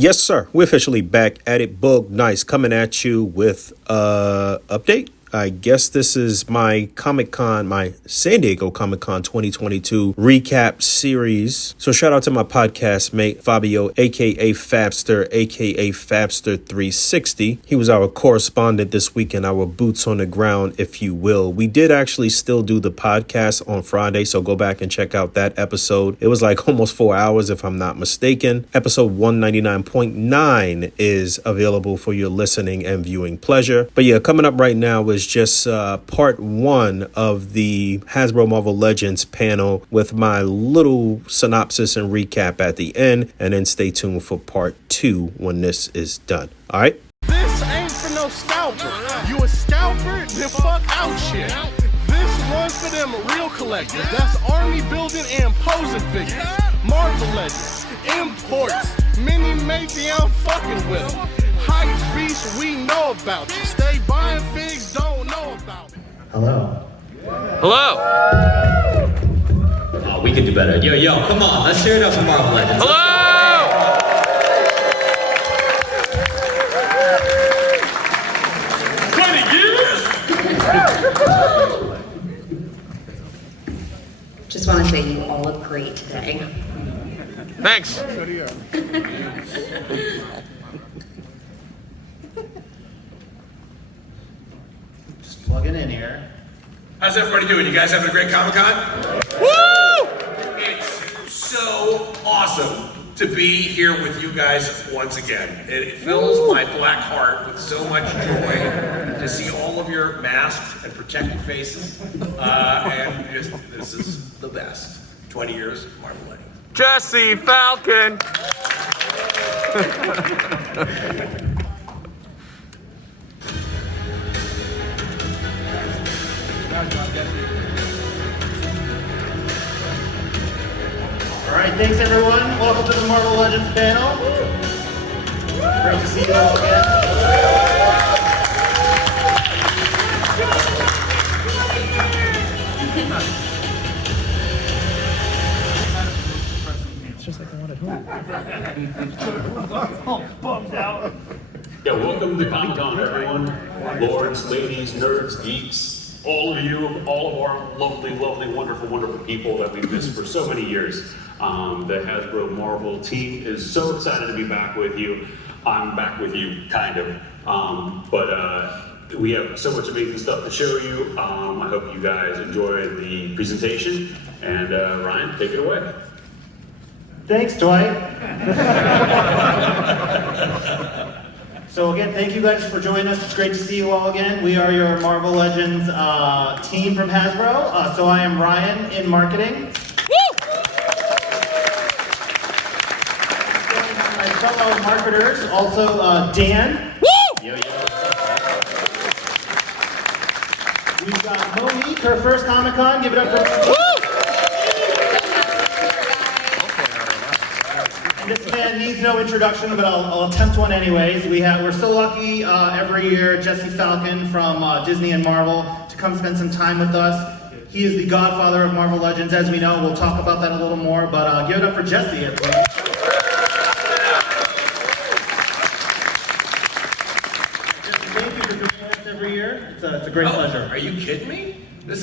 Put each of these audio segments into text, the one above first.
Yes, sir. We're officially back at it. Bug Nice coming at you with update. I guess this is my Comic-Con, my San Diego Comic-Con 2022 recap series. So shout out to my podcast mate, Fabio, aka Fabster, aka Fabster360. He was our correspondent this weekend, our boots on the ground, if you will. We did actually still do the podcast on Friday, so go back and check out that episode. It was like almost 4 hours, if I'm not mistaken. Episode 199.9 is available for your listening and viewing pleasure. But yeah, coming up right now is just part one of the Hasbro Marvel Legends panel with my little synopsis and recap at the end, and then stay tuned for part two when this is done. All right. This ain't for no scalper. You a scalper? Then fuck out shit. This one's for them real collectors. That's army building and posing figures. Marvel Legends, imports, mini matey, I'm fucking with them. Hype beast, we know about you. Stay buying figs, don't know about it. Hello. Hello. Oh, we could do better. Yo, come on. Let's hear it up for Marvel Legends. Hello. Just want to say you all look great today. Thanks. Just plug it in here. How's everybody doing? You guys having a great Comic-Con? Woo! It's so awesome to be here with you guys once again. It fills my black heart with so much joy to see all of your masked and protected faces. And this is the best. 20 years, Marvel Legends. Jesse Falcon. All right, thanks everyone. Welcome to the Marvel Legends panel. Great to see you all again. It's just like I wanted home. Oh, bummed out. Yeah, welcome to Comic-Con, everyone. Lords, ladies, nerds, geeks, all of you, all of our lovely, lovely, wonderful, wonderful people that we've missed for so many years. The Hasbro Marvel team is so excited to be back with you. I'm back with you, kind of. But we have so much amazing stuff to show you. I hope you guys enjoy the presentation. And Ryan, take it away. Thanks, Dwight. So again, thank you guys for joining us. It's great to see you all again. We are your Marvel Legends team from Hasbro. So I am Ryan in marketing. My fellow marketers, also Dan. Yo. We've got Monique, her first Comic-Con. Give it up for Monique. This man needs no introduction, but I'll attempt one anyways. We're so lucky every year, Jesse Falcon from Disney and Marvel to come spend some time with us. He is the godfather of Marvel Legends, as we know. We'll talk about that a little more, but give it up for Jesse, everyone. Thank you for doing this every year. It's a great pleasure. Are you kidding me? This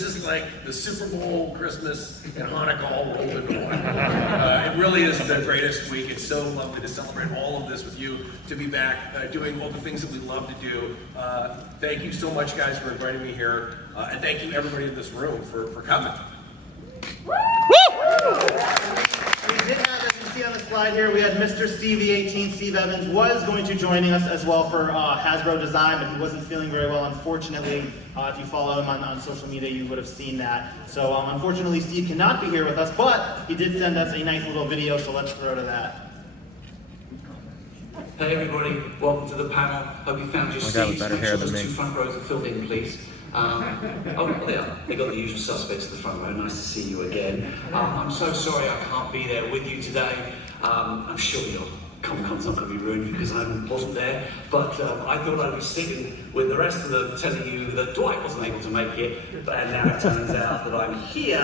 is like the Super Bowl, Christmas, and Hanukkah all rolled into one. It really is the greatest week. It's so lovely to celebrate all of this with you, to be back doing all the things that we love to do. Thank you so much, guys, for inviting me here, and thank you everybody in this room for coming. We did have, as you see on the slide here, we had Mr. Stevie18, Steve Evans, was going to joining us as well for Hasbro Design, but he wasn't feeling very well, unfortunately. If you follow him on social media, you would have seen that. So unfortunately, Steve cannot be here with us, but he did send us a nice little video, so let's throw to that. Hey everybody, welcome to the panel. Hope you found your seats. Make sure those two front rows are filled in, please. Oh, they are. They got the usual suspects at the front row. Nice to see you again. I'm so sorry I can't be there with you today. I'm sure you'll Comic-Con's not going to be ruined because I wasn't there, but I thought I'd be sitting with the rest of them telling you that Dwight wasn't able to make it, and now it turns out that I'm here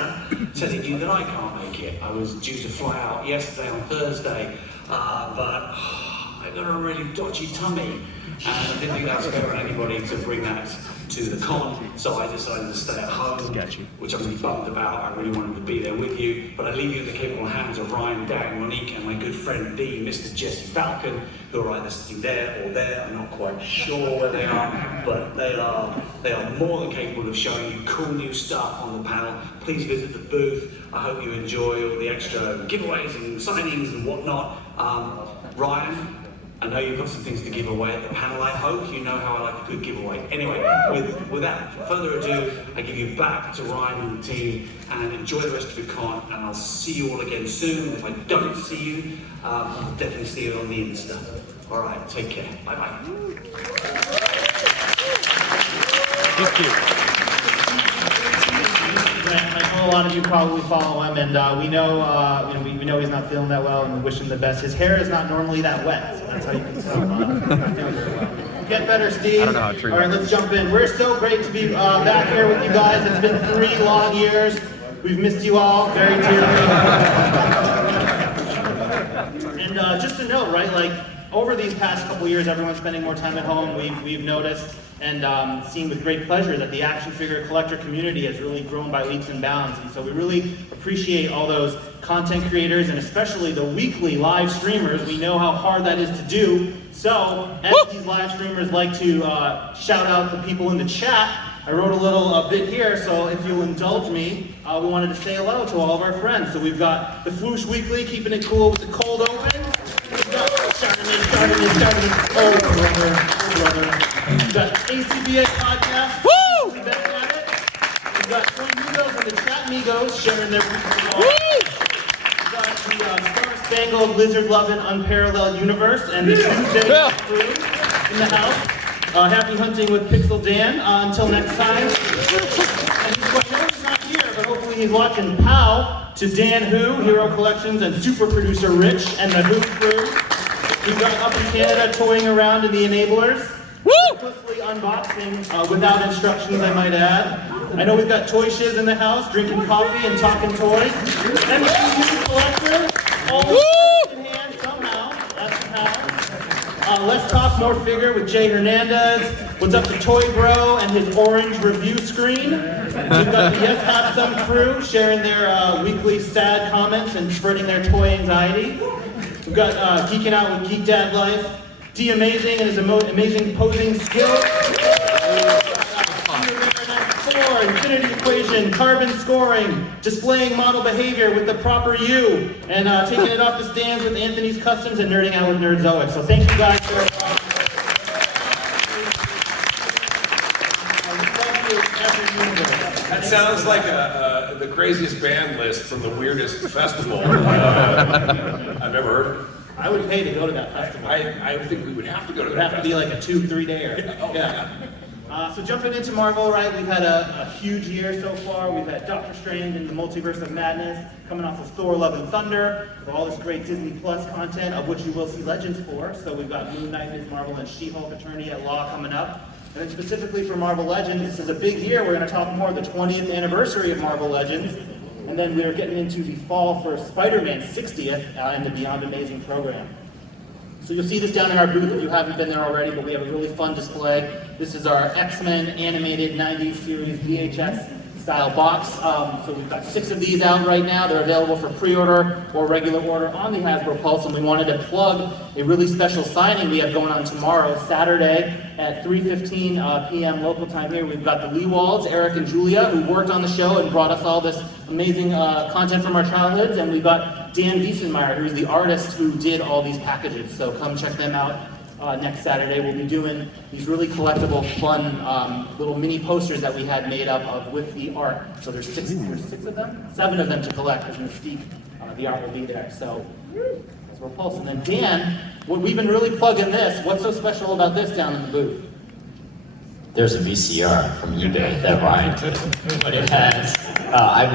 telling you that I can't make it. I was due to fly out yesterday on Thursday, but I got a really dodgy tummy, and I didn't think that was fair on anybody to bring that to the con, so I decided to stay at home, which I'm really bummed about. I really wanted to be there with you, but I leave you in the capable hands of Ryan, Dan, Monique, and my good friend D, Mr. Jesse Falcon, who are either sitting there or there. I'm not quite sure where they are, but they are more than capable of showing you cool new stuff on the panel. Please visit the booth. I hope you enjoy all the extra giveaways and signings and whatnot. Ryan, I know you've got some things to give away at the panel. I hope you know how I like a good giveaway. Anyway, without further ado, I give you back to Ryan and the team, and enjoy the rest of the con, and I'll see you all again soon. If I don't see you, I'll definitely see you on the Insta. All right, take care. Bye-bye. Thank you. I know a lot of you probably follow him, and we know, we know he's not feeling that well, and we wish him the best. His hair is not normally that wet, so that's how you can tell. He's not feeling very well. Get better, Steve. I don't know how to treat. All right, let's jump in. We're so great to be back here with you guys. It's been 3 long years. We've missed you all very dearly. And just a note, right? Like over these past couple years, everyone's spending more time at home. We've noticed and seen with great pleasure that the action figure collector community has really grown by leaps and bounds. And so we really appreciate all those content creators and especially the weekly live streamers. We know how hard that is to do. So as these live streamers like to shout out the people in the chat, I wrote a little bit here, so if you'll indulge me, we wanted to say hello to all of our friends. So we've got the Floosh Weekly, keeping it cool with the cold open. We've got starting it. Oh, brother. We've got ACBA Podcast. Woo! We've got Twin Migos and the Chat Migos sharing their weekly. We've got the Star-Spangled, Lizard-Loving, Unparalleled Universe and the Tuesday crew in the house. Happy hunting with Pixel Dan. Until next time. And he's not here, but hopefully he's watching. Pow to Dan Who, Hero Collections, and super producer Rich and the Who crew. We've got up in Canada toying around in the Enablers. Recklessly unboxing without instructions, I might add. I know we've got Toy Shiz in the house, drinking coffee and talking toys. MCU Collector, always in hand somehow. That's how. Let's Talk More Figure with Jay Hernandez. What's up to Toy Bro and his orange review screen? We've got the Yes Have Some crew sharing their weekly sad comments and spreading their toy anxiety. We've got Geeking Out with Geek Dad Life. D Amazing and his amazing posing skills. Infinity Equation, carbon scoring, displaying model behavior with the proper U, and taking it off the stands with Anthony's Customs and nerding out with Nerdzoic. So thank you guys for That sounds like the craziest band list from the weirdest festival I've ever heard. I would pay to go to that festival. I think we would have to go to that. It would have to be like a 2-3 dayer. Yeah. So jumping into Marvel, right, we've had a huge year so far. We've had Doctor Strange and the Multiverse of Madness, coming off of Thor Love and Thunder, with all this great Disney Plus content, of which you will see Legends for. So we've got Moon Knight, Ms. Marvel, and She-Hulk Attorney at Law coming up. And then specifically for Marvel Legends, this is a big year. We're going to talk more of the 20th anniversary of Marvel Legends. And then we're getting into the fall for Spider-Man 60th in the Beyond Amazing program. So you'll see this down in our booth if you haven't been there already, but we have a really fun display. This is our X-Men animated 90s series VHS style box. So we've got 6 of these out right now. They're available for pre-order or regular order on the Hasbro Pulse, and we wanted to plug a really special signing we have going on tomorrow, Saturday at 3:15 p.m. local time here. We've got the Leewalds, Eric and Julia, who worked on the show and brought us all this amazing content from our childhoods, and we've got Dan Wiesenmeyer, who's the artist who did all these packages. So come check them out. Next Saturday, we'll be doing these really collectible, fun little mini posters that we had made up of with the art. So there's 6 of them? 7 of them to collect because Mystique, the art will be there. So that's Repulse. And then Dan, we've been really plugging this. What's so special about this down in the booth? there's a VCR from eBay that Ryan did, but it has,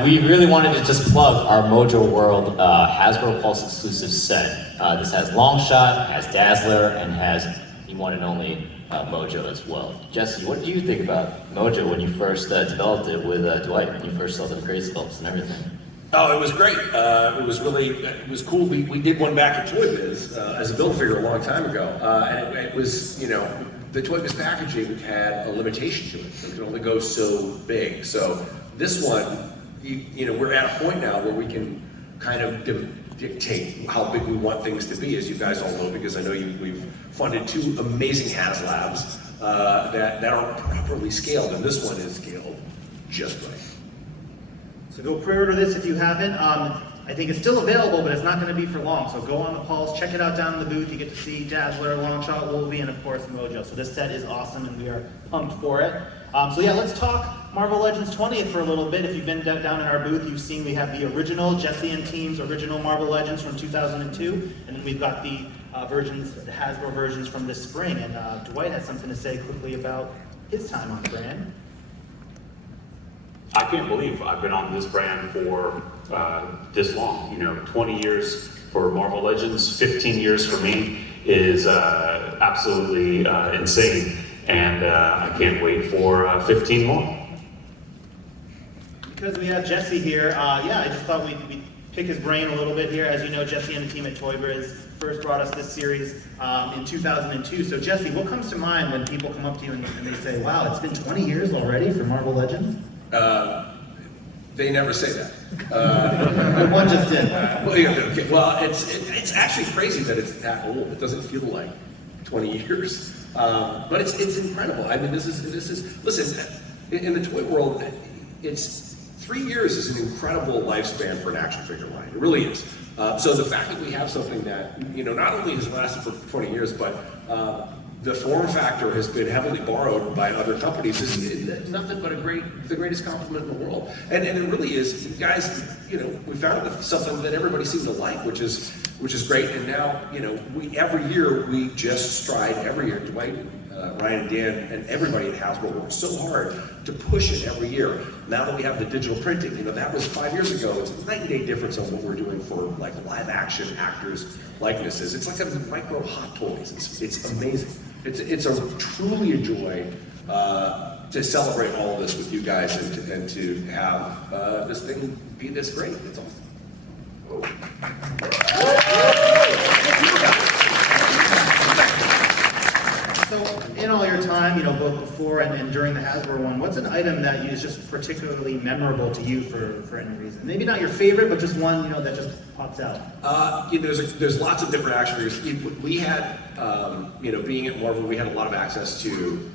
we really wanted to just plug our Mojo World Hasbro Pulse exclusive set. This has Longshot, has Dazzler, and has the one and only Mojo as well. Jesse, what did you think about Mojo when you first developed it with Dwight, when you first saw the grade sculpts and everything? Oh, it was great. It was cool. We did one back at Toy Biz as a build figure a long time ago, and it was, you know, the Toy Biz packaging had a limitation to it. It could only go so big. So this one, you know, we're at a point now where we can kind of dictate how big we want things to be, as you guys all know, because I know we've funded 2 amazing HasLabs that aren't properly scaled, and this one is scaled just right. So go pre-order this if you haven't. I think it's still available, but it's not going to be for long. So go on the Pulse, check it out down in the booth. You get to see Dazzler, Longshot, Wolverine, and of course Mojo. So this set is awesome, and we are pumped for it. So yeah, let's talk Marvel Legends 20th for a little bit. If you've been down in our booth, you've seen we have the original Jesse and team's original Marvel Legends from 2002, and then we've got the versions, the Hasbro versions from this spring. And Dwight has something to say quickly about his time on the brand. I can't believe I've been on this brand for this long. You know, 20 years for Marvel Legends, 15 years for me is absolutely insane. And I can't wait for 15 more. Because we have Jesse here, yeah, I just thought we'd pick his brain a little bit here. As you know, Jesse and the team at Toy Biz first brought us this series in 2002. So Jesse, what comes to mind when people come up to you and they say, wow, it's been 20 years already for Marvel Legends? They never say that. One just did. Well, yeah, okay. Well, it's actually crazy that it's that old. It doesn't feel like 20 years. But it's incredible. I mean, this is listen, in the toy world, it's 3 years is an incredible lifespan for an action figure line. It really is. So the fact that we have something that, you know, not only has lasted for 20 years, but the form factor has been heavily borrowed by other companies is nothing but the greatest compliment in the world. And it really is, guys, you know, we found something that everybody seemed to like, which is great. And now, you know, every year we just stride every year. Dwight, Ryan and Dan and everybody at Hasbro worked so hard to push it every year. Now that we have the digital printing, you know, that was 5 years ago. It's a night and day difference on what we're doing for like live action actors likenesses. It's like a micro Hot Toys. It's amazing. It's truly a joy to celebrate all of this with you guys and to have this thing be this great. It's awesome. So in all your time, you know, both before and during the Hasbro one, what's an item that is just particularly memorable to you for any reason? Maybe not your favorite, but just one, you know, that just pops out. You know, there's lots of different action figures. We had, you know, being at Marvel, we had a lot of access to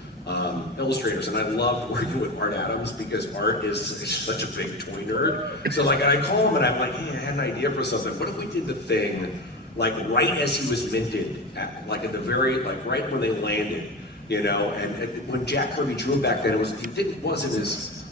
illustrators, and I loved working with Art Adams because Art is such a big toy nerd. So like, I call him and I'm like, hey, I had an idea for something. What if we did the thing like right as he was minted, like at the very, like right when they landed, you know? And when Jack Kirby drew him back then, it wasn't as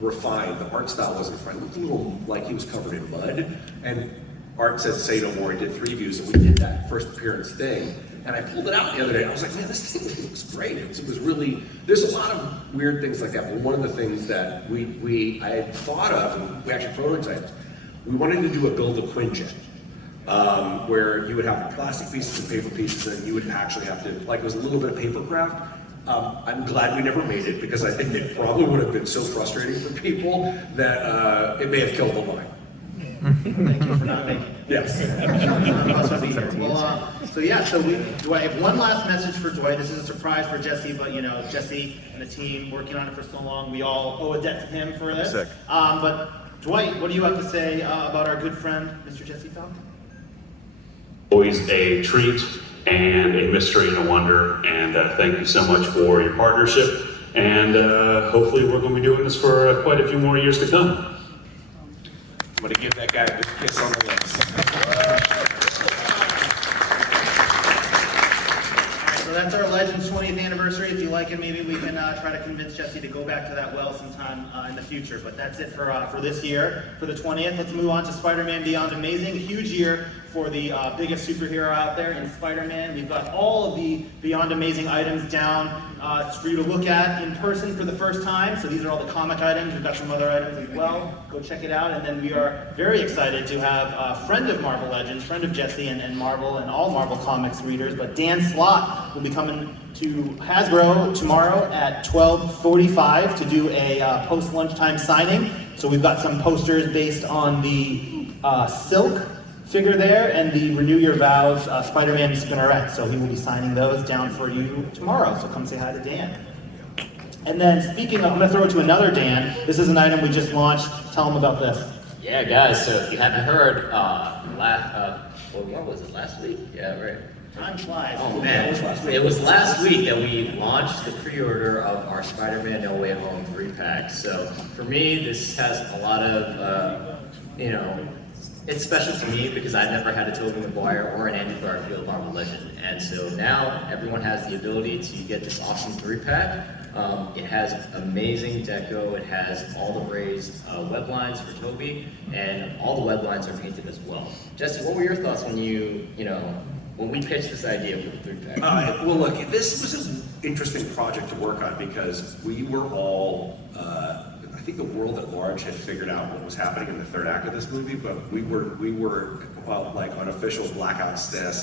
refined. The art style wasn't refined. It looked a little like he was covered in mud. And Art said, say no more. He did 3 views, and we did that first appearance thing. And I pulled it out the other day. I was like, man, this thing looks great. It was really, there's a lot of weird things like that. But one of the things that I had thought of, and we actually prototyped, we wanted to do a build a Quinjet. Where you would have plastic pieces and paper pieces, and you would actually have to, like, it was a little bit of paper craft. I'm glad we never made it, because I think it probably would have been so frustrating for people that it may have killed the line. Thank you for not making it. Yes. Well, so yeah, I have one last message for Dwight. This is a surprise for Jesse, but you know, Jesse and the team working on it for so long, we all owe a debt to him for this. Sick. But Dwight, what do you have to say about our good friend, Mr. Jesse Falcon? Always a treat and a mystery and a wonder, and thank you so much for your partnership, and hopefully we're going to be doing this for quite a few more years to come. I'm going to give that guy a big kiss on the lips. So that's our Legends 20th anniversary. If you like it, maybe we can try to convince Jesse to go back to that well sometime in the future. But that's it for this year, for the 20th. Let's move on to Spider-Man Beyond Amazing. A huge year for the biggest superhero out there in Spider-Man. We've got all of the Beyond Amazing items down for you to look at in person for the first time. So these are all the comic items. We've got some other items as well. Go check it out. And then we are very excited to have a friend of Marvel Legends, friend of Jesse and Marvel and all Marvel Comics readers, but Dan Slott will be coming to Hasbro tomorrow at 12:45 to do a post-lunchtime signing. So we've got some posters based on the Silk figure there and the Renew Your Vows Spider-Man Spinneret. So he will be signing those down for you tomorrow. So come say hi to Dan. And then speaking of, I'm going to throw it to another Dan. This is an item we just launched. Tell him about this. Yeah, guys, so if you haven't heard, what was it, last week? Yeah, right. Time flies. Oh man, it was last week that we launched the pre-order of our Spider-Man No Way Home 3-pack. So for me, this has a lot of, it's special to me because I've never had a Tobey Maguire or an Andrew Garfield Marvel Legend. And so now everyone has the ability to get this awesome 3-pack. It has amazing deco, it has all the raised web lines for Tobey, and all the web lines are painted as well. Jesse, what were your thoughts when when we pitched this idea for the 3-pack? Well, look, this was an interesting project to work on because we were all, I think the world at large had figured out what was happening in the third act of this movie, but we were like on official blackout status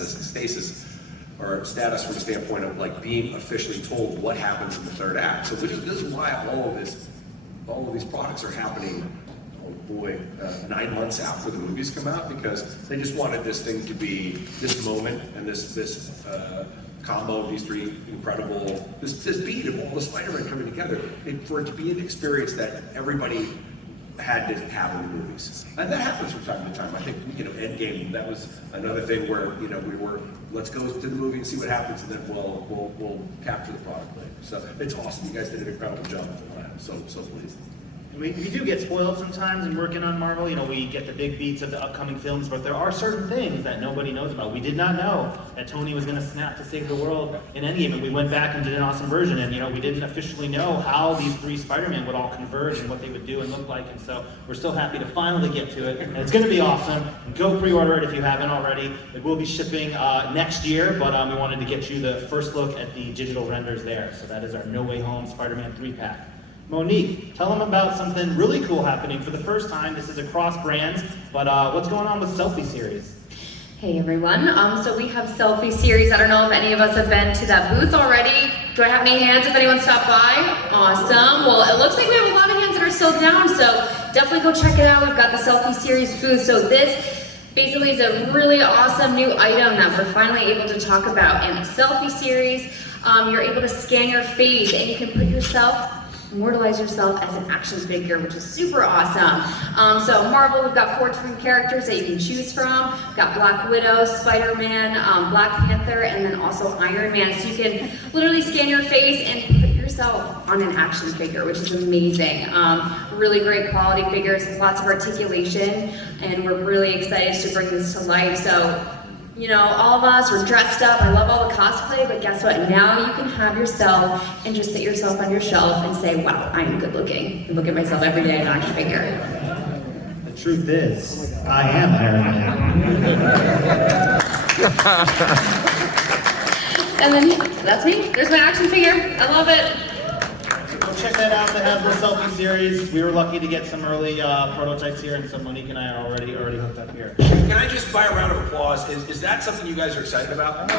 or status from the standpoint of like being officially told what happens in the third act. So this is why all of these products are happening. 9 months after the movies come out, because they just wanted this thing to be this moment and this combo of these three incredible, this beat of all the Spider-Man coming together, for it to be an experience that everybody had to have in the movies. And that happens from time to time. I think, Endgame, that was another thing where, we were, let's go to the movie and see what happens, and then we'll capture the product later. So it's awesome. You guys did an incredible job. I'm so pleased. We do get spoiled sometimes in working on Marvel. We get the big beats of the upcoming films, but there are certain things that nobody knows about. We did not know that Tony was going to snap to save the world in Endgame, and we went back and did an awesome version, and we didn't officially know how these three Spider-Man would all converge and what they would do and look like, and so we're still happy to finally get to it, and it's going to be awesome. And go pre-order it if you haven't already. It will be shipping next year, but we wanted to get you the first look at the digital renders there. So that is our No Way Home Spider-Man 3-pack. Monique, tell them about something really cool happening for the first time. This is across brands, but what's going on with Selfie Series? Hey everyone, so we have Selfie Series. I don't know if any of us have been to that booth already. Do I have any hands if anyone stopped by? Awesome. Well, it looks like we have a lot of hands that are still down, so definitely go check it out. We've got the Selfie Series booth. So this basically is a really awesome new item that we're finally able to talk about. In the Selfie Series, you're able to scan your face and you can put immortalize yourself as an action figure, which is super awesome. So Marvel, we've got 4 different characters that you can choose from. We've got Black Widow, Spider-Man, Black Panther, and then also Iron Man. So you can literally scan your face and put yourself on an action figure, which is amazing. Really great quality figures, lots of articulation, and we're really excited to bring this to life. So all of us are dressed up. I love all the cosplay, but guess what? Now you can have yourself and just sit yourself on your shelf and say, wow, I'm good looking. I look at myself every day in an action figure. The truth is, I am Iron Man. And then that's me. There's my action figure. I love it. So go check that out, the Hasbro Selfie Series. We were lucky to get some early prototypes here, and so Monique and I are already hooked up here. Can I just buy a round of applause? Is that something you guys are excited about? Go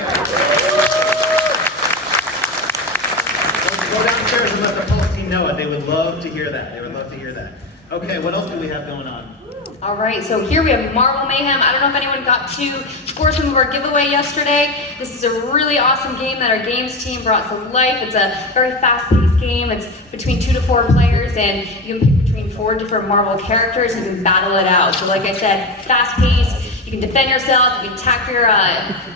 downstairs and let the Pulse team know it. They would love to hear that. Okay, what else do we have going on? All right, so here we have Marvel Mayhem. I don't know if anyone got to score some of our giveaway yesterday. This is a really awesome game that our games team brought to life. It's a very fast-paced game. It's between 2 to 4 players, and you can pick between 4 different Marvel characters and you can battle it out. So like I said, fast-paced. You can defend yourself, you can attack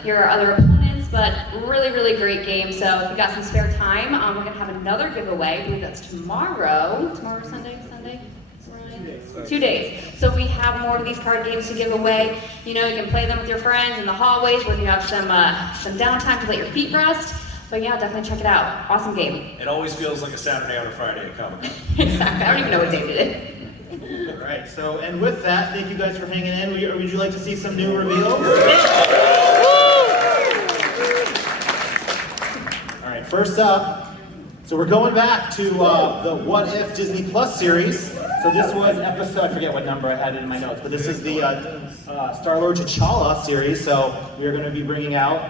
your other opponents, but really, really great game. So if you got some spare time, we're gonna have another giveaway. I believe that's tomorrow. Tomorrow, Sunday? 2 days. So we have more of these card games to give away. You can play them with your friends in the hallways when you have some downtime to let your feet rest. But yeah, definitely check it out. Awesome game. It always feels like a Saturday on a Friday at Comic-Con. Exactly. I don't even know what date it is. All right, so, and with that, thank you guys for hanging in. Would you like to see some new reveals? All right, first up, so we're going back to the What If Disney Plus series. So this was episode, I forget what number I had in my notes, but this is the Star-Lord T'Challa series, so we are going to be bringing out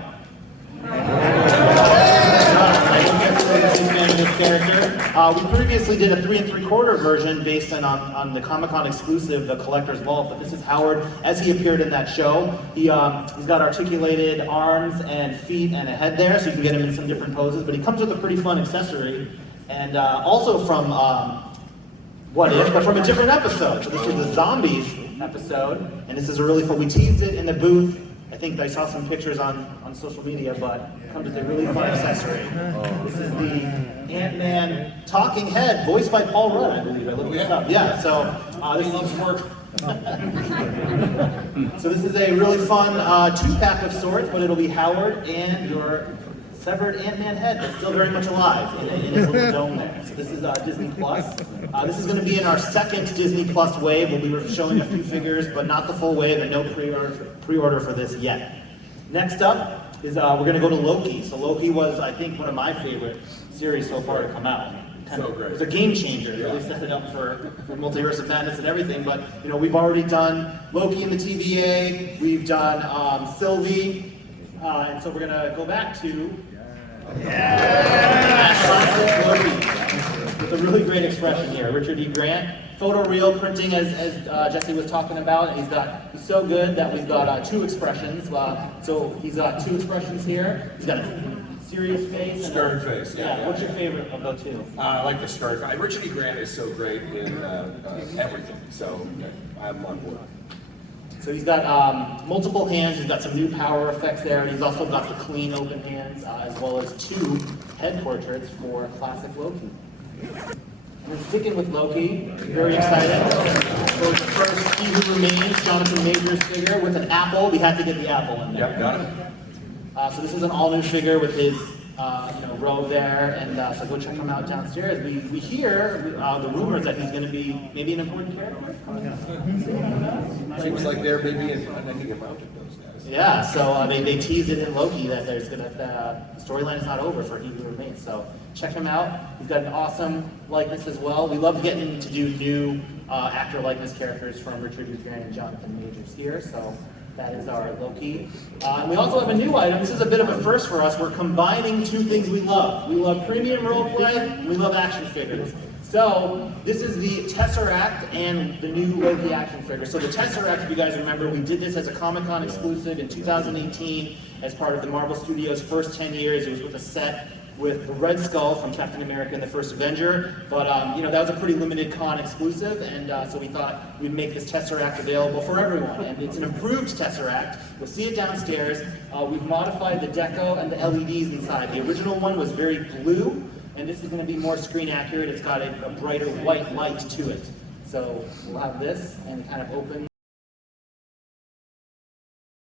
character. We previously did a 3 3/4 version based on the Comic-Con exclusive, the Collector's Vault, but this is Howard as he appeared in that show. He's got articulated arms and feet and a head there, so you can get him in some different poses, but he comes with a pretty fun accessory, and also from What If, but from a different episode. So this is the Zombies episode, and this is a really fun, we teased it in the booth. I think I saw some pictures on social media, but it comes with a really fun accessory. This is the Ant-Man talking head, voiced by Paul Rudd, I believe. I looked this up. Yeah, so this loves work. So this is a really fun 2-pack of sorts, but it'll be Howard and your severed Ant-Man head that's still very much alive in his little dome there. So this is Disney Plus. This is going to be in our second Disney Plus wave. We'll be showing a few figures, but not the full wave, and no pre-order for this yet. Next up is we're going to go to Loki. So Loki was, I think, one of my favorite series so far to come out. So great. It was a game changer. It really set it up for Multiverse of Madness and everything. But you know, we've already done Loki in the TVA. We've done Sylvie, and so we're going to go back to with a really great expression here. Richard E. Grant, photoreal printing, as Jesse was talking about. He's so good that we've got 2 expressions. So he's got 2 expressions here. He's got a serious face and Stern face. Yeah. What's your favorite of the 2? I like the stern face. Richard E. Grant is so great in everything. So I'm on board. So he's got multiple hands, he's got some new power effects there, and he's also got the clean open hands, as well as 2 head portraits for classic Loki. And we're sticking with Loki, very excited. So the first He Who Remains, Jonathan Majors figure with an apple. We had to get the apple in there. Yep, got it. So this is an all-new figure with his robe there, and so go check him out downstairs. We hear the rumors that he's going to be maybe an important character. Seems like they're maybe making him out with those guys. Yeah, so they teased it in Loki that there's the storyline is not over for He Who Remains. So check him out. He's got an awesome likeness as well. We love getting to do new actor likeness characters from Richard E. Grant and Jonathan Majors here. So that is our Loki. And we also have a new item. This is a bit of a first for us. We're combining 2 things we love. We love premium roleplay, and we love action figures. So this is the Tesseract and the new Loki action figure. So the Tesseract, if you guys remember, we did this as a Comic-Con exclusive in 2018 as part of the Marvel Studios' first 10 years. It was with a set with the Red Skull from Captain America and the First Avenger, but that was a pretty limited con exclusive, and so we thought we'd make this Tesseract available for everyone, and it's an improved Tesseract. You'll see it downstairs. We've modified the deco and the LEDs inside. The original one was very blue, and this is going to be more screen accurate. It's got a brighter white light to it. So we'll have this and kind of open.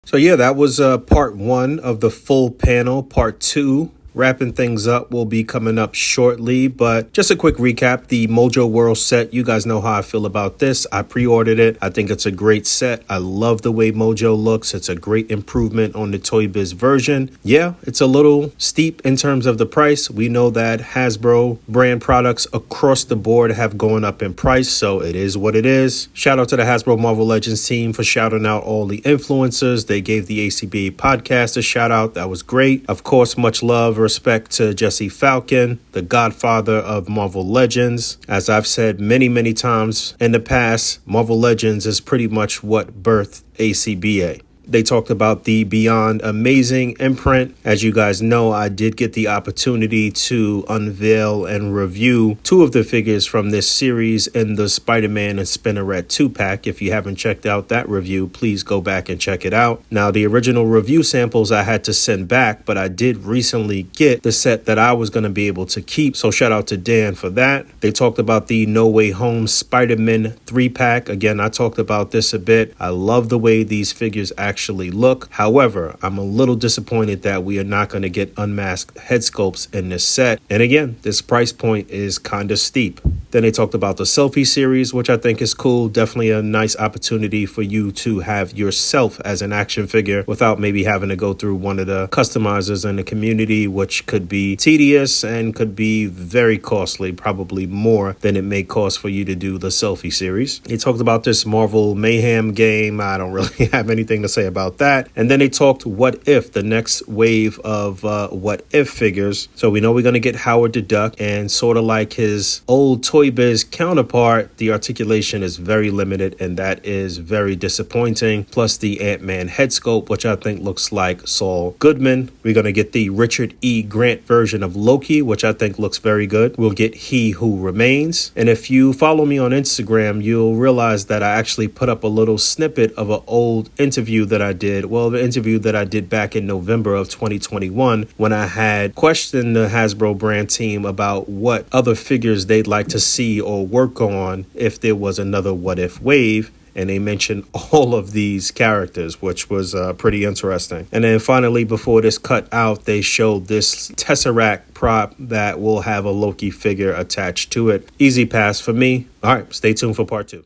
So yeah, that was part 1 of the full panel. Part 2, wrapping things up, will be coming up shortly, but just a quick recap. The Mojo World set, you guys know how I feel about this. I pre-ordered it. I think it's a great set. I love the way Mojo looks. It's a great improvement on the Toy Biz version. Yeah, it's a little steep in terms of the price. We know that Hasbro brand products across the board have gone up in price, so it is what it is. Shout out to the Hasbro Marvel Legends team for shouting out all the influencers. They gave the ACBA podcast a shout out. That was great. Of course, much love, respect to Jesse Falcon, the godfather of Marvel Legends. As I've said many times in the past, Marvel Legends is pretty much what birthed ACBA. They talked about the Beyond Amazing imprint. As you guys know, I did get the opportunity to unveil and review 2 of the figures from this series in the Spiderman and Spinneret 2-pack. If you haven't checked out that review, please go back and check it out. Now, the original review samples I had to send back, but I did recently get the set that I was going to be able to keep. So shout out to Dan for that. They talked about the No Way Home Spider-Man 3-pack. Again, I talked about this a bit. I love the way these figures actually look. However, I'm a little disappointed that we are not going to get unmasked head sculpts in this set. And again, this price point is kind of steep. Then they talked about the selfie series, which I think is cool. Definitely a nice opportunity for you to have yourself as an action figure without maybe having to go through one of the customizers in the community, which could be tedious and could be very costly, probably more than it may cost for you to do the selfie series. They talked about this Marvel Mayhem game. I don't really have anything to say about that. And then they talked What If, the next wave of What If figures. So we know we're going to get Howard the Duck, and sort of like his old Toy Biz counterpart, the articulation is very limited, and that is very disappointing. Plus the Ant-Man head sculpt, which I think looks like Saul Goodman. We're going to get the Richard E. Grant version of Loki, which I think looks very good. We'll get He Who Remains. And if you follow me on Instagram, you'll realize that I actually put up a little snippet of an old interview that I did. Well, the interview that I did back in November of 2021, when I had questioned the Hasbro brand team about what other figures they'd like to see or work on if there was another What If wave. And they mentioned all of these characters, which was pretty interesting. And then finally, before this cut out, they showed this Tesseract prop that will have a Loki figure attached to it. Easy pass for me. All right, stay tuned for part 2.